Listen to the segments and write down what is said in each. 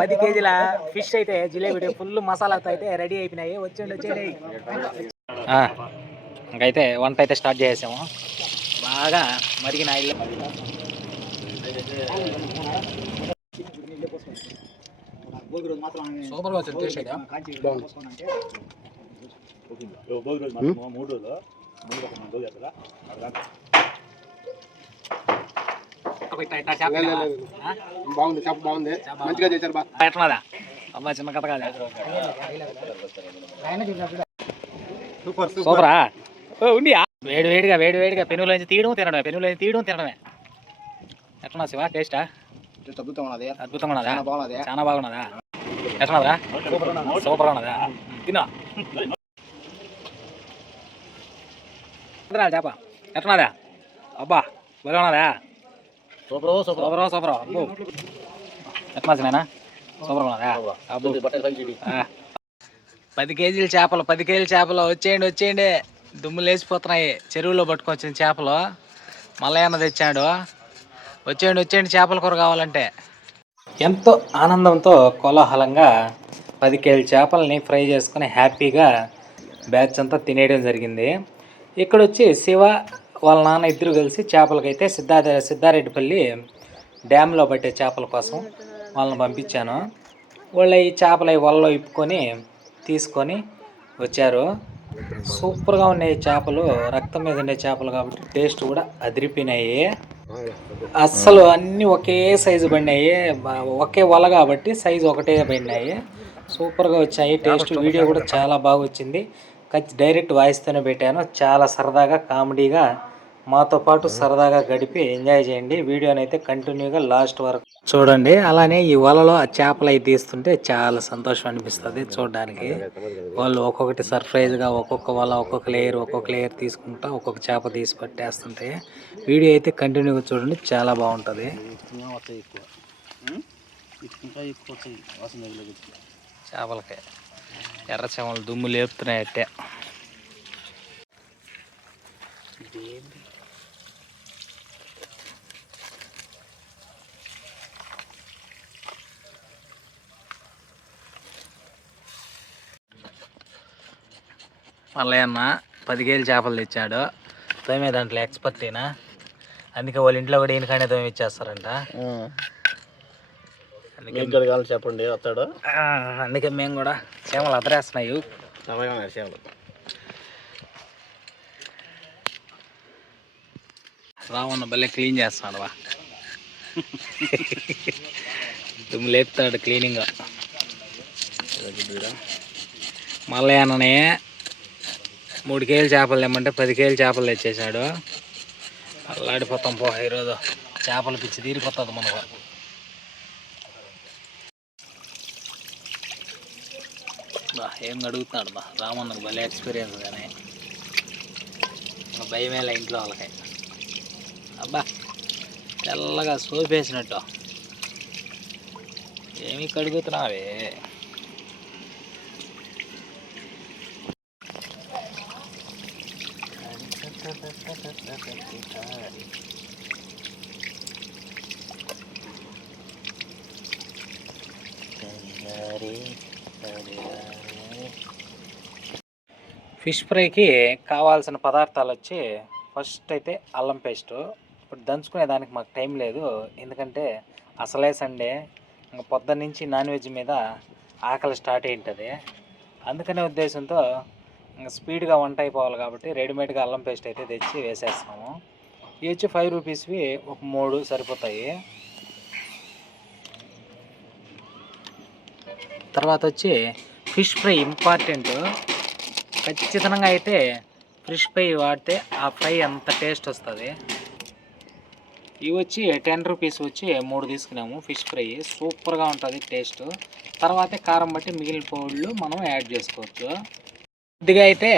పది కేజీల ఫిష్ అయితే జిలేబీ ఫుల్ మసాలాతో అయితే రెడీ అయిపోయినాయి. వచ్చేయండి వచ్చేయండి. ఇంకైతే వంట అయితే స్టార్ట్ చేసాము బాగా మరిగిన ఆయిల్ టేస్ట్ అయితే. కదా? ఆ? బాగుంది చేప బాగుంది. మంచిగా చేశారు బా. ఎట్లదా అబ్బా చిన్న కథ కాదు. సూపర్ సూపరా. ఉండి వేడి వేడిగా వేడి వేడిగా పెనులోంచి తీయడం తినడమే పెనులోంచి తీయడం తినడమే. ఎట్లా శివ? టేస్టా? అద్భుతం ఉన్నది. అద్భుతంగా ఉన్నదా? చాలా బాగున్నది. చాలా బాగున్నదా? ఎట్లున్నదా సూపర్ ఉన్నదా? తిన్నా. చేప? ఎట్లున్నదా? అబ్బా బాగా ఉన్నదా? సూపర్ సూపర్ సూపర్ అబ్బో. సూపర్. పది కేజీల చేపలు పది కేజీల చేపలు. వచ్చేయండి వచ్చేయండి. దుమ్ములు లేచిపోతున్నాయి. చెరువులో పట్టుకొచ్చిన చేపలు. మల్లయ్యన్న తెచ్చాడు. వచ్చేయండి వచ్చేయండి. చేపల కూర కావాలంటే. ఎంతో ఆనందంతో కోలాహలంగా పది కేజీల చేపలని ఫ్రై చేసుకొని హ్యాపీగా బ్యాచ్ అంతా తినేయడం జరిగింది. ఇక్కడ వచ్చి శివ వాళ్ళ నాన్న ఇద్దరు కలిసి చేపలకైతే సిద్ధార్థ సిద్ధారెడ్డిపల్లి డ్యామ్లో పట్టే చేపల కోసం వాళ్ళని పంపించాను. వాళ్ళు ఈ చేపలు వలలో ఇప్పుకొని తీసుకొని వచ్చారు. సూపర్గా ఉన్నాయి చేపలు. రక్తం మీద ఉండే చేపలు కాబట్టి టేస్ట్ కూడా అదిరిపోయినాయి. అస్సలు అన్నీ ఒకే సైజు పడినాయి. ఒకే వల కాబట్టి సైజు ఒకటే పడినాయి. సూపర్గా వచ్చాయి. టేస్ట్ వీడియో కూడా చాలా బాగా వచ్చింది. డైరెక్ట్ వాయిస్తోనే పెట్టాను. చాలా సరదాగా కామెడీగా మాతో పాటు సరదాగా గడిపి ఎంజాయ్ చేయండి. వీడియోని అయితే కంటిన్యూగా లాస్ట్ వరకు చూడండి. అలానే ఈ వలలో ఆ చేపలు అవి తీస్తుంటే చాలా సంతోషం అనిపిస్తుంది చూడడానికి. వాళ్ళు ఒక్కొక్కటి సర్ప్రైజ్గా ఒక్కొక్క వల ఒక్కొక్క లేయర్ ఒక్కొక్క లేయర్ తీసుకుంటా ఒక్కొక్క చేప తీసి పట్టేస్తుంటే వీడియో అయితే కంటిన్యూగా చూడండి. చాలా బాగుంటుంది. చేపలకి ఎర్ర చేపలు దుమ్ము లేపుతున్నాయి అట్టే మల్లయ్యన్న పది కేజీలు చేపలు తెచ్చాడు. తోమే దాంట్లో ఎక్స్పర్ట్ ఈయన. అందుకే వాళ్ళ ఇంట్లో కూడా ఈయనకానే తోమి ఇచ్చేస్తారంట. అందుకే కావాలి చెప్పండి వస్తాడు. అందుకే మేము కూడా చేమలు అదరేస్తున్నాయి చేపలు రావన్న భలే క్లీన్ చేస్తున్నాడు వా. దుమ్ము లేపుతాడు క్లీనింగ్. మళ్ళీ అన్ననే మూడు కేజీలు చేపలు లేమంటే పది కేజీలు చేపలు తెచ్చేసాడు అల్లాడిపోతాం పో ఈరోజు. చేపలు పిచ్చి తీరిపోతుంది మనకు. బా ఏం అడుగుతున్నాడు బా. రామన్నకు భలే ఎక్స్పీరియన్స్ కానీ భయమేలా ఇంట్లో వాళ్ళకి. అబ్బా తెల్లగా సోపేసినట్టు. ఏమి కడుగుతున్నావే? ఫిష్ ఫ్రైకి కావాల్సిన పదార్థాలు వచ్చి ఫస్ట్ అయితే అల్లం పేస్టు ఇప్పుడు దంచుకునే దానికి మాకు టైం లేదు. ఎందుకంటే అసలే సండే ఇంకా పొద్దున్న నుంచి నాన్ వెజ్ మీద ఆకలి స్టార్ట్ అయి ఉంటుంది. అందుకనే ఉద్దేశంతో ఇంకా స్పీడ్గా వంట అయిపోవాలి కాబట్టి రెడీమేడ్గా అల్లం పేస్ట్ అయితే తెచ్చి వేసేస్తాము. ఇవి వచ్చి ఫైవ్ రూపీస్వి ఒక మూడు సరిపోతాయి. తర్వాత వచ్చి ఫిష్ ఫ్రై ఇంపార్టెంట్ ఖచ్చితంగా అయితే ఫిష్ ఫ్రై వాడితే ఆ ఫ్రై అంత టేస్ట్ వస్తుంది. ఇవి వచ్చి టెన్ రూపీస్ వచ్చి మూడు తీసుకున్నాము ఫిష్ ఫ్రై సూపర్గా ఉంటుంది టేస్ట్ తర్వాతే కారం బట్టి మిగిలిన పౌళ్ళు మనం యాడ్ చేసుకోవచ్చు. కొద్దిగా అయితే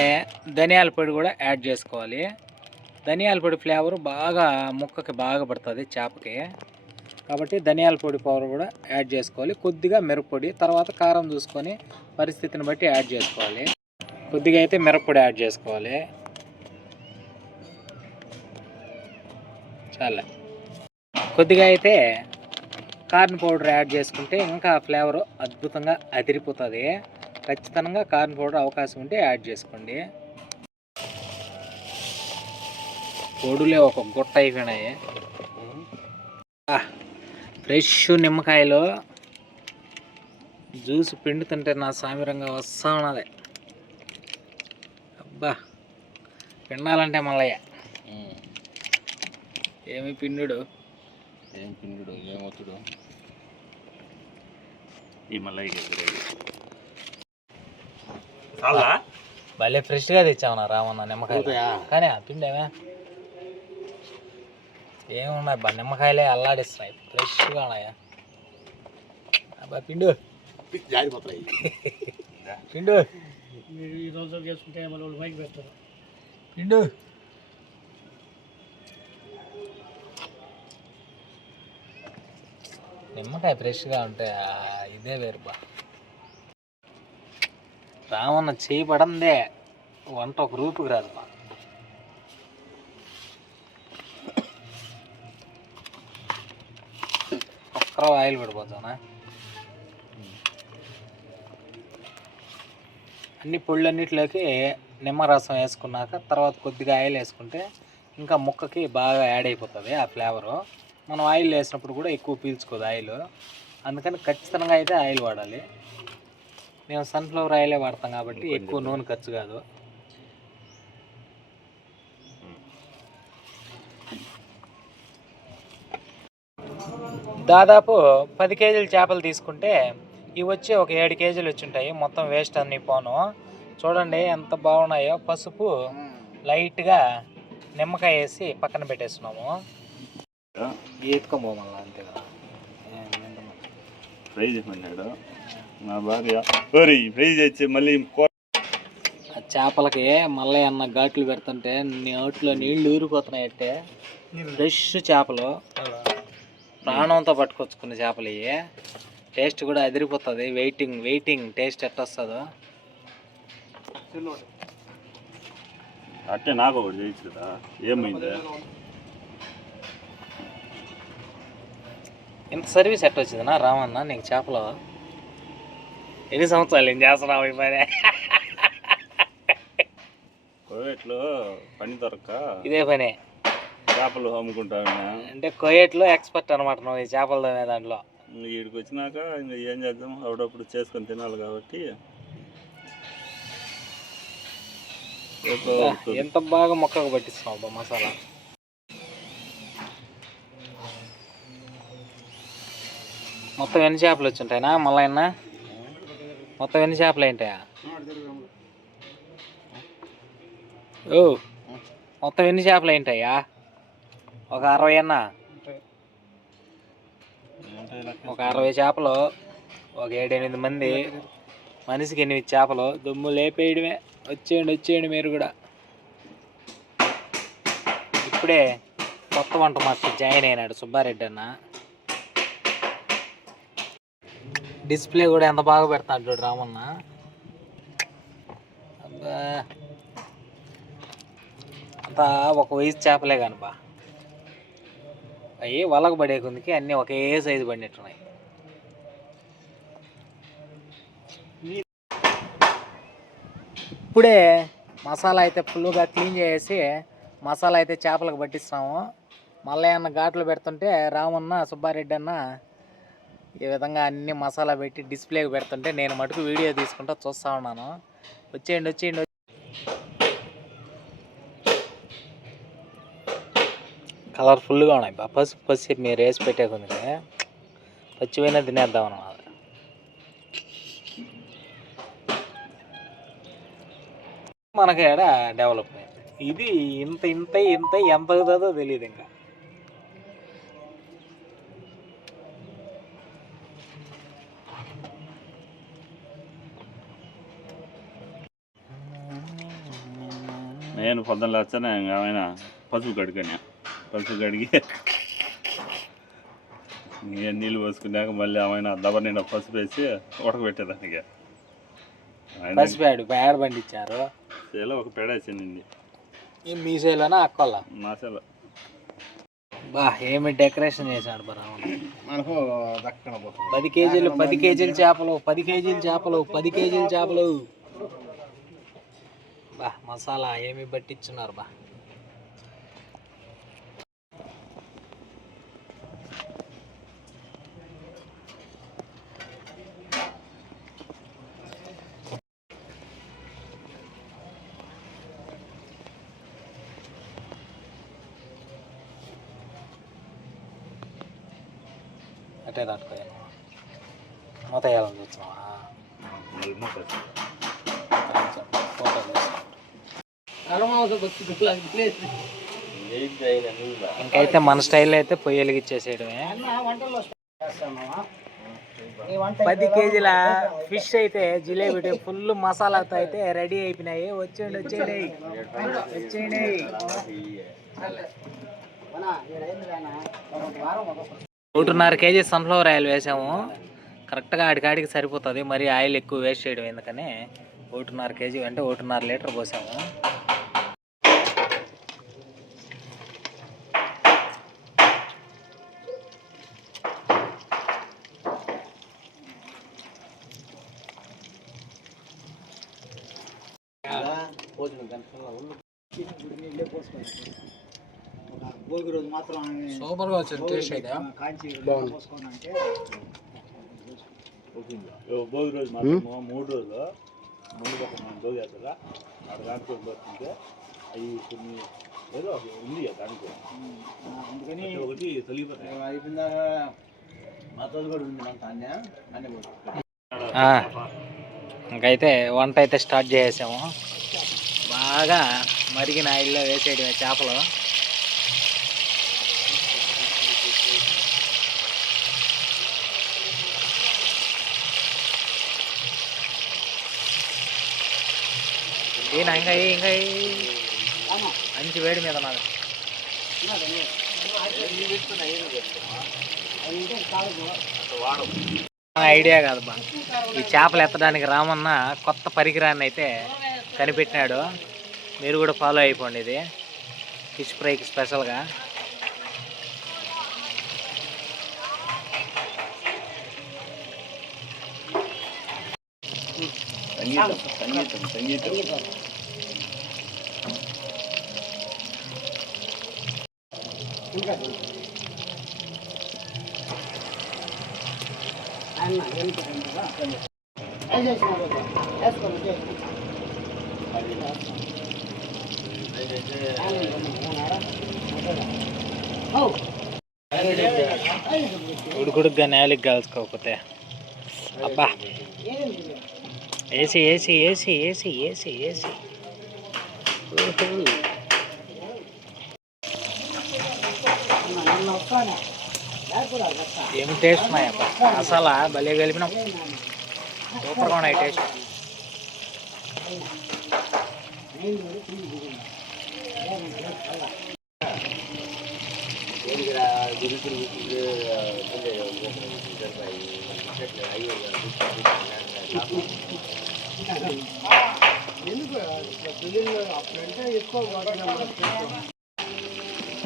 ధనియాల పొడి కూడా యాడ్ చేసుకోవాలి. ధనియాల పొడి ఫ్లేవర్ బాగా ముక్కకి బాగా పడుతుంది చేపకి. కాబట్టి ధనియాల పొడి పౌడర్ కూడా యాడ్ చేసుకోవాలి. కొద్దిగా మిరప్పొడి తర్వాత కారం చూసుకొని పరిస్థితిని బట్టి యాడ్ చేసుకోవాలి. కొద్దిగా అయితే మిరప్పొడి యాడ్ చేసుకోవాలి. చాలా. కొద్దిగా అయితే కార్న్ పౌడర్ యాడ్ చేసుకుంటే ఇంకా ఫ్లేవర్ అద్భుతంగా అదిరిపోతుంది. ఖచ్చితంగా కార్న్ పౌడర్ అవకాశం ఉంటే యాడ్ చేసుకోండి. పొడులే ఒక గుట్ట అయిపోయినాయి. ఫ్రెష్ నిమ్మకాయలు. జ్యూస్ పిండుతుంటే నా సామిరంగా వస్తా ఉన్నది. అబ్బా పిండాలంటే మల్లయ్య. ఏమి పిండుడు? ఏం పిండుడు ఏం వచ్చుడు ఈ మళ్ళీ చాలా భలే ఫ్రెష్గా తెచ్చావునా రామన్న నిమ్మకాయలు. పోతాయా? కానీ ఆ పిండేమే ఏమున్నాయి బా నిమ్మకాయలే అల్లాడిస్తున్నాయి. ఫ్రెష్గా ఉన్నాయా? అబ్బా పిండు. జారిపోతాయి. పిండు. పిండు. నిమ్మకాయ ఫ్రెష్గా ఉంటే ఆ ఇదే వేరు బా. రామన్న చేయి వంట ఒక రూపుకి రాదు బా ఒక్కరో ఆయిల్ పడిపోతానా? అన్ని పొళ్ళన్నిటిలోకి నిమ్మరసం వేసుకున్నాక తర్వాత కొద్దిగా ఆయిల్ వేసుకుంటే ఇంకా ముక్కకి బాగా యాడ్ అయిపోతుంది ఆ ఫ్లేవరు. మనం ఆయిల్ వేసినప్పుడు కూడా ఎక్కువ పీల్చుకోదు ఆయిల్. అందుకని ఖచ్చితంగా అయితే ఆయిల్ వాడాలి. మేము సన్ఫ్లవర్ ఆయిలే వాడతాం కాబట్టి ఎక్కువ నూనె ఖర్చు కాదు. దాదాపు పది కేజీల చేపలు తీసుకుంటే ఇవి వచ్చి ఒక ఏడు కేజీలు వచ్చి ఉంటాయి. మొత్తం వేస్ట్ అన్ని పోను. చూడండి ఎంత బాగున్నాయో. పసుపు లైట్గా నిమ్మకాయ వేసి పక్కన పెట్టేస్తున్నాము. ఎత్తుకోమో అంతే కదా. నా భార్య. ఓరి ఫ్రై చేసి మళ్ళీ కూర ఆ చేపలకి మళ్ళీ అన్న ఘాట్లు పెడుతుంటే నోట్లో నీళ్ళు ఊరిపోతున్నాయి అంటే ఫ్రెష్ చేపలు. ప్రాణంతో పట్టుకొచ్చుకున్న చేపలు ఇవి టేస్ట్ కూడా అదిరిపోతుంది. వెయిటింగ్ వెయిటింగ్ టేస్ట్ ఎట్ట వస్తుందో అట్టే నాకు ఒకటి చేయొచ్చు కదా. ఏమైంది? ఇంత సర్వీస్ ఎట్ట వచ్చిందినా రామన్న నీకు చేపలు ఎన్ని సంవత్సరాలు ఏం చేస్తున్నావు ఈ పని కోవేట్లో పని దొరక్క ఇదే పని చేపలు అమ్ముకుంటా అంటే కోయేట్లో ఎక్స్పర్ట్ అనమాట నువ్వు ఈ చేపల తోమే దాంట్లో. వీడికి వచ్చినాక ఇంకా ఏం చేద్దాం? అప్పుడప్పుడు చేసుకొని తినాలి కాబట్టి. ఎంత బాగా మొక్కకు పట్టిస్తున్నావు అబ్బా మసాలా. మొత్తం ఎన్ని చేపలు వచ్చి ఉంటాయినా? మళ్ళీ మొత్తం ఎన్ని చేపలు ఏంటాయా ఓ మొత్తం ఎన్ని చేపలు ఏంటాయా ఒక అరవై అన్నా? ఒక అరవై చేపలు ఒక ఏడెనిమిది మంది మనిషికి ఎనిమిది చేపలు. దుమ్ము లేపేయడమే వచ్చేయండి వచ్చేయండి మీరు కూడా. ఇప్పుడే కొత్త వంట మాస్టర్ జాయిన్ అయినాడు సుబ్బారెడ్డి అన్న. డిస్ప్లే కూడా ఎంత బాగా పెడతాడు చూడు రామన్న. అబ్బా. అంతా ఒక వయసు చేపలే కానిపా అవి వలకు పడే కొందికి అన్నీ ఒకే సైజు పడినట్టున్నాయి. ఇప్పుడే మసాలా అయితే ఫుల్గా క్లీన్ చేసి మసాలా అయితే చేపలకు పట్టిస్తున్నాము. మళ్ళీ అన్న ఘాట్లు పెడుతుంటే రామన్న సుబ్బారెడ్డి అన్న ఈ విధంగా అన్ని మసాలా పెట్టి డిస్ప్లేకి పెడుతుంటే నేను మటుకు వీడియో తీసుకుంటా చూస్తూ ఉన్నాను. వచ్చేయండి వచ్చేయండి కలర్ఫుల్గా ఉన్నాయి బా పసుపు పసి మీరు వేసి పెట్టేకుంది పచ్చిపోయినా తినేద్దాం అన్నమాట. మనకి ఆడ డెవలప్మెంట్ ఇది ఇంత ఇంత ఇంత ఎంత అవుతుందో తెలియదు ఇంకా. నేను పొద్దున్న వచ్చాను ఆయన పసుపు కడుకొని పసుపు కడిగి ఇంక నీళ్ళు పోసుకున్నాక మళ్ళీ ఆమె దబ నిండా పసుపు వేసి ఉడకబెట్టేదానికి పసిపాడు పేడ పండించారు. చేలో ఒక పేడ వేసింది ఈ మీసేలోనా అక్కోళ్ళ? మాసలో బా ఏమి డెకరేషన్ చేశాడు బా రావణ మనకు దక్కన పోతుంది. పది కేజీలు పది కేజీల చేపలు పది కేజీల చేపలు పది కేజీల చేపలు. బా మసాలా ఏమి పట్టించున్నారు బా అటే దాటుకోయాను మూత వేయాలని చూస్తున్నావా మళ్ళీ మూత ఫోటో ఇంకైతే మన స్టైల్ అయితే పొయ్యి ఇచ్చేసేయడమే పది కేజీల ఫిష్ అయితే జిలేబీ ఫుల్ మసాలాతో అయితే రెడీ అయిపోయినాయి. వచ్చేయండి వచ్చేయండి. వచ్చేయండి. ఒకటిన్నర కేజీ సన్ఫ్లవర్ ఆయిల్ వేసాము. కరెక్ట్గా ఆడికాడికి సరిపోతుంది. మరి ఆయిల్ ఎక్కువ వేస్ట్ చేయడం ఎందుకని ఒకటిన్నర కేజీ అంటే ఒకటిన్నర లీటర్ పోసాము. భోగి రోజు మాత్రం సూపర్గా వచ్చింది టేస్ట్ అయితే. కాంచి పోసుకొని అంటే భోగి రోజు మాత్రం మూడు రోజులు. ముందు పక్క మనం భోగి వేస్తారా? ఆడ దాంట్లో పోతుంటే అవి కొన్ని ఏదో ఉంది కదా దాంట్లో. అందుకని ఒకటి తొలిగిపోతాయి. అయిపోయిందాక మా తోడు కూడా ఉంది మనకు అన్నీ అన్నీ ఇంకైతే వంట అయితే స్టార్ట్ చేసేసాము. బాగా మరిగిన ఆయిల్లో వేసేయడమే చేపలు. ఈయన ఇంకా ఇంకా మంచి వేడి మీద నాది. ఐడియా కాదు బా. ఈ చేపలు ఎత్తడానికి రామన్న కొత్త పరికరాన్ని అయితే కనిపెట్టినాడు. మీరు కూడా ఫాలో అయిపోండి ఇది. ఫిష్ ఫ్రైకి స్పెషల్గా సంగీతం సంగీతం సంగీతం ఉడుకుడుగ్గా నేలికి కాల్చుకోకపోతే అబ్బా ఏసీ ఏసీ ఏసీ ఏసీ ఏసీ ఏసీ ఏమి టేస్ట్ ఉన్నాయి అబ్బా మసాలా భలే కలిపినాం సూపర్గా ఉన్నాయి టేస్ట్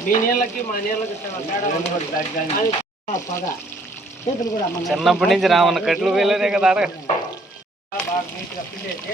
మీ నీళ్ళకి మా నీళ్ళకి చిన్నప్పటి నుంచి రామన్న కట్లు వేయలేదే కదా బాగా నీట్గా పిండేసి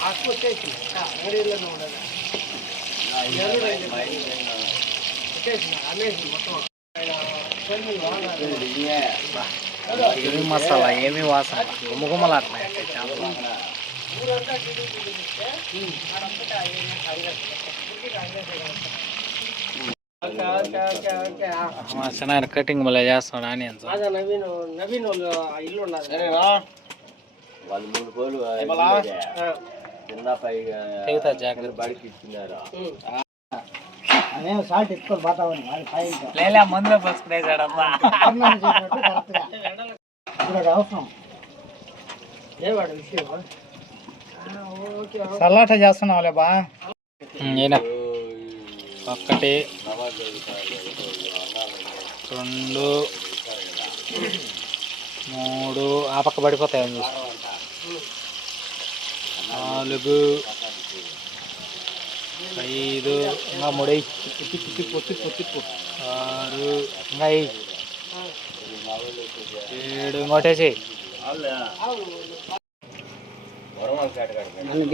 ఆకు వచ్చేసింది అంగడిలోనే ఉండదు వచ్చేసింది అమ్మేసింది మొత్తం ఆయన కొన్ని వాడాలి. ఏమి మసాలా ఏమి వాసన గుమ్మగుమ్మలాడుతున్నాయి అంటే చేపలు ఊరంతా మా చిన్న కటింగ్ మళ్ళీ ఆనియన్స్ అదే నవీన్ నవీన్ వాళ్ళు ఇల్లు ఉన్నది వాళ్ళు మూడు కోళ్ళు జాగ్రత్త బడికి ఇచ్చినారు సాల్ట్ ఎత్తుకొని పోతామని లేలే మందులో పోసుకునేసాడమ్మా ఇప్పుడు అది అవసరం ఏవాడు విషయం సల్లాట చేస్తున్నావులే బా. ఒకటి రెండు మూడు ఆ పక్క పడిపోతాయి చూసుకో నాలుగు ఐదు ఇంకా మూడు ఎయ్. తిప్పు తిప్పు తిప్పు ఆరు ఇంకా ఎయ్. ఏడు ఇంకోటేసి నన్ను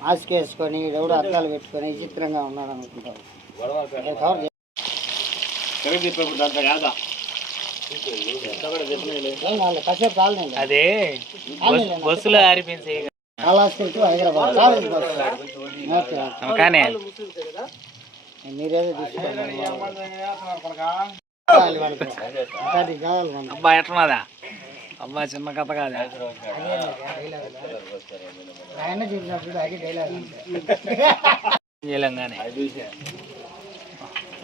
ధీమా కాదు ఆసుకేసుకొని ఎవడు అద్దాలు పెట్టుకొని విచిత్రంగా ఉన్నాడు కాలనండి అదే బస్- బస్సులో. కానీ మీరేదో తీసుకోండి కావాలి వాళ్ళకి. అది కావాలి మనకి. అబ్బా ఎట్లున్నదా అబ్బా చిన్న కథ కాదా ఆయన చూసినప్పుడు అది డైలాగ్ చేయలేం కానీ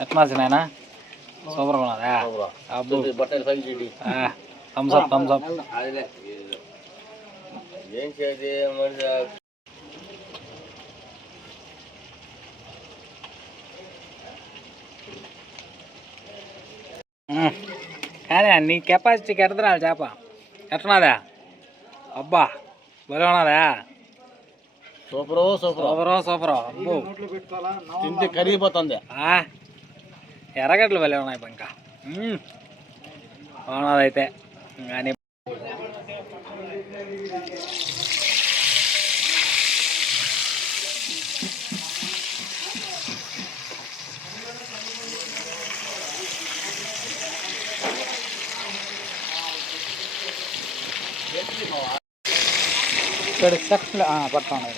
ఎట్లా నాయన సూపర్ ఉన్నదా అబ్బు థమ్స్ అప్ థమ్స్ అప్ ఏం చేయాలి మరి కానీ నీ కెపాసిటీకి ఎడతరా చేప ఎట్లున్నదా అబ్బా భలే ఉన్నదా సూపర్ సూపర్. Super super. అబ్బో. తింటే కరిగిపోతుంది. ఆ, ఎర్రగడ్డలు భలే ఉన్నాయి ఇంకా. బాగున్నదైతే. కానీ ఇక్కడ సెక్షన్ పడతా ఉన్నాయి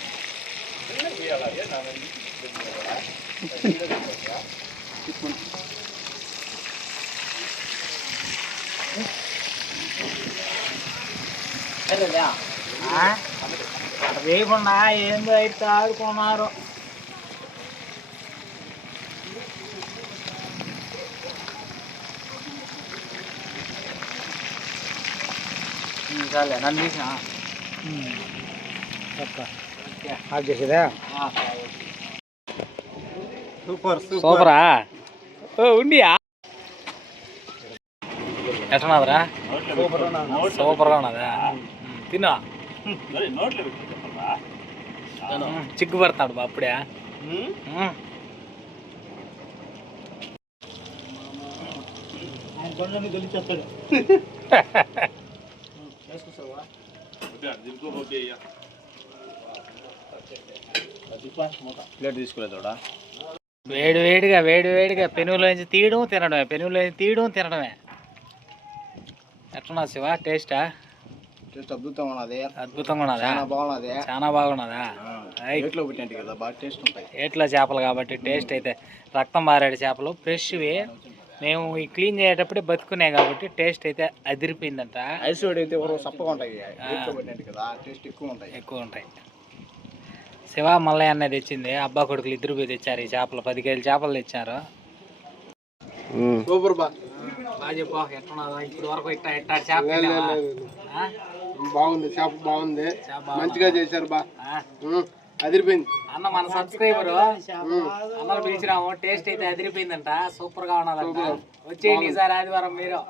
ఆ? అక్కడ వేయకుండా ఏందో అయితే ఆడుకున్నారు ఉమ్, చాలే నన్ను తీసిన ఆఫ్ చేసేదా సూపర్ సూపరా ఉండియా ఎట్లున్నదిరా సూపర్గా ఉన్నదా ఉమ్, చిక్కు పడతాడు అప్పుడే ఉమ్. ప్లేట్ తీసుకోలేదా వేడి వేడిగా వేడి వేడిగా పెనుగులోంచి తీయడం తినడమే. పెనుగులోంచి తీయడం తినడమే. ఎట్లున్నా శివ? టేస్టా టేస్ట్ అద్భుతం ఉన్నది. అద్భుతంగా ఉన్నదా? బాగున్నది. చాలా బాగున్నదా? ఐ, ప్లేట్లో పెట్టినట్టు కదా బాగా టేస్ట్ ఉంటాయి. ఏట్లో చేపలు కాబట్టి టేస్ట్ అయితే రక్తం మారేడు చేపలు ఫ్రెష్వి. మేము ఈ క్లీన్ చేసేటప్పుడే బతుకున్నాయి కాబట్టి టేస్ట్ అయితే అదిరిపోయిందంట. ఐస్ అయితే సప్పగా ఉంటాయి. కదా టేస్ట్ ఎక్కువ ఉంటాయి. ఎక్కువ ఉంటాయి. శివ మల్లయ్య అన్న తెచ్చింది. అబ్బా కొడుకులు ఇద్దరు పోయి తెచ్చారు ఈ చేపలు. పది కేజీలు చేపలు తెచ్చారు. సూపర్ బా. చెప్పు ఇప్పుడు వరకు చేప? బాగుంది చేప బాగుంది? మంచిగా చేశారు బా? అదిరిపోయింది. అన్న మన సబ్స్క్రైబర్ అన్నలు పిలిచినాము టేస్ట్ అయితే అదిరిపోయిందంట. సూపర్గా ఉన్నదంట వచ్చేయండి ఈసారి ఆదివారం మీరు.